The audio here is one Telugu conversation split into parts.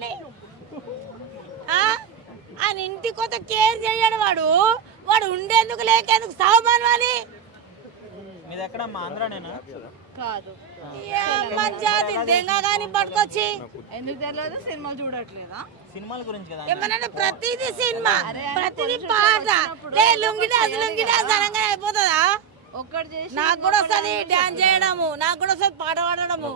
అని ఆయన ఇంటి కొత్త కేర్ చేయడు వాడు వాడు ఉండేందుకు లేకేందుకు సాగుమానవాలి కాదు మంచి దెంగ కానీ పట్టుకొచ్చి ఎందుకు తెలియదు సినిమా చూడట్లేదా సినిమాల గురించి కదా ఏమన్నా ప్రతిదీ సినిమా ప్రతిదీ పాట లుంగిడాస్ అనగా అయిపోతుందా ఒక్కటి చేసి నాకు కూడా వస్తుంది డాన్స్ చేయడము నాకు కూడా వస్తుంది పాట పాడడము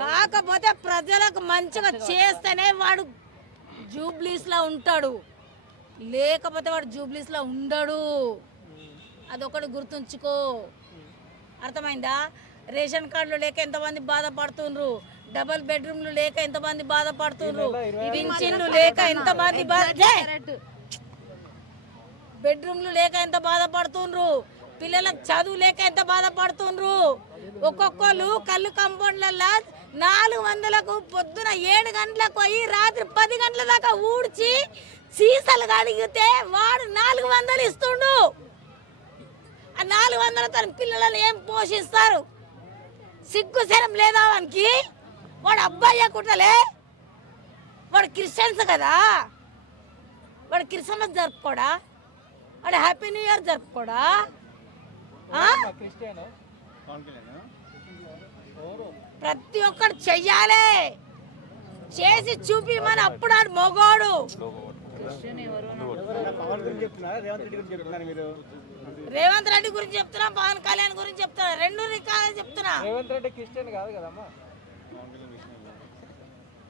కాకపోతే ప్రజలకు మంచిగా చేస్తేనే వాడు జూబ్లీస్ లో ఉంటాడు లేకపోతే వాడు జూబ్లీస్ లో ఉండడు అదొకటి గుర్తుంచుకో అర్థమైందా రేషన్ కార్డులు లేక ఎంతమంది బాధపడుతుండ్రు డబుల్ బెడ్రూమ్లు లేక ఎంతమంది బాధపడుతుండ్రు పింఛన్లు లేక ఎంతమంది బెడ్రూమ్లు లేక ఎంత బాధపడుతుండ్రు పిల్లలకు చదువు లేక ఎంత బాధపడుతుండ్రు ఒక్కొక్కరు కళ్ళు కంపౌండ్లలో 400లకు పొద్దున 7 గంటలకు పోయి రాత్రి 10 గంటల దాకా ఊడ్చి సీసాలు కడిగితే వాడు 400 ఇస్తుండు ఆ 400 పిల్లలను ఏం పోషిస్తారు సిగ్గు శరం లేదా వానికి వాడు అబ్బాయి కుట్టలే వాడు క్రిస్టియన్స్ కదా వాడు క్రిస్మస్ జరుపుకోడా వాడు హ్యాపీ న్యూ ఇయర్ జరుపుకోడా ప్రతి ఒక్కరు చెయ్యాలి చేసి చూపిమని అప్పుడు ఆడు మొగోడు రేవంత్ రెడ్డి గురించి చెప్తున్నా పవన్ కళ్యాణ్ గురించి చెప్తున్నా రెండు రకాలు చెప్తున్నా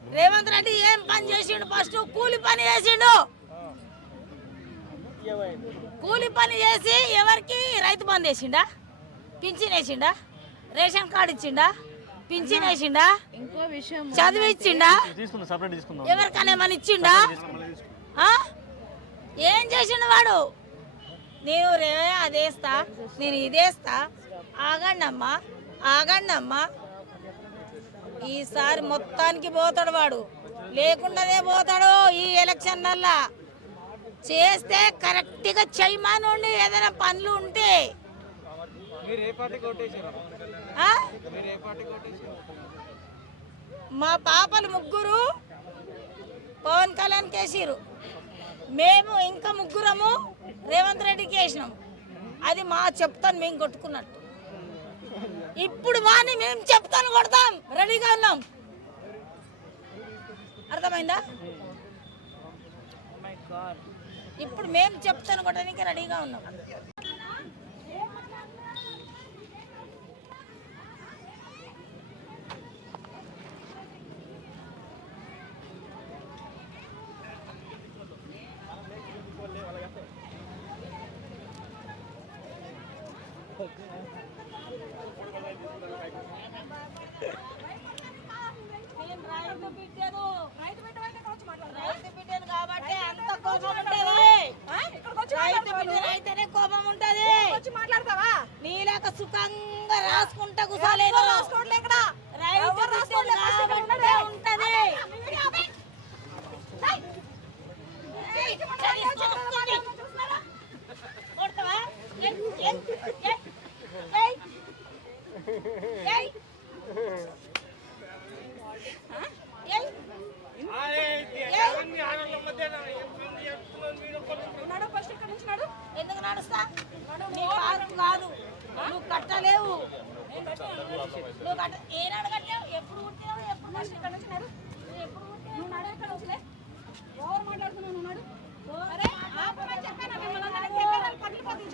రేవంత్ రెడ్డి ఏం పని చేసిండు ఫస్ట్ కూలి పని చేసిండు కూలి పని చేసి ఎవరికి Rythu Bandhu వేసిండా pension వేసిండా ration card ఇచ్చిండా పింఛన్ వేసిండా ఇంకో విషయం చదువు ఇచ్చిండా ఎవరికైనా ఏమని ఇచ్చిండా ఏం చేసిండు వాడు నేను అదేస్తా నేను ఇదేస్తా ఆగండమ్మా ఈసారి మొత్తానికి పోతాడు వాడు లేకుండానే పోతాడు ఈ ఎలక్షన్లల్లా చేస్తే కరెక్ట్గా చేయమనండి ఏదైనా పనులు ఉంటే మా పాపలు 3 పవన్ కళ్యాణ్కి వేసిరు మేము ఇంకా 3 రేవంత్ రెడ్డికి వేసినాం అది మా చెప్తాను మేము కొట్టుకున్నట్టు ఇప్పుడు వాని మేము చెప్తాను కొడతాం రెడీగా ఉన్నాం అర్థమైందా ఇప్పుడు మేము చెప్తాను కొట్టడానికి రెడీగా ఉన్నాం కాబట్టి అంత కోపం రైతునే కోపం ఉంటది నీలాక సుఖంగా రాసుకుంటా కూర్చోలేదు ఉంటది ఎందుకు నడుస్తా నీ పార్కు కాదు నువ్వు కట్టలేవు నువ్వు ఏనాడు కట్టావు ఎప్పుడు కుట్టావు ఎప్పుడు ఎప్పుడు నువ్వు నడు ఎక్కడ వచ్చలే ఎవరు మాట్లాడుతున్నావు నువ్వు నడు చెప్పాను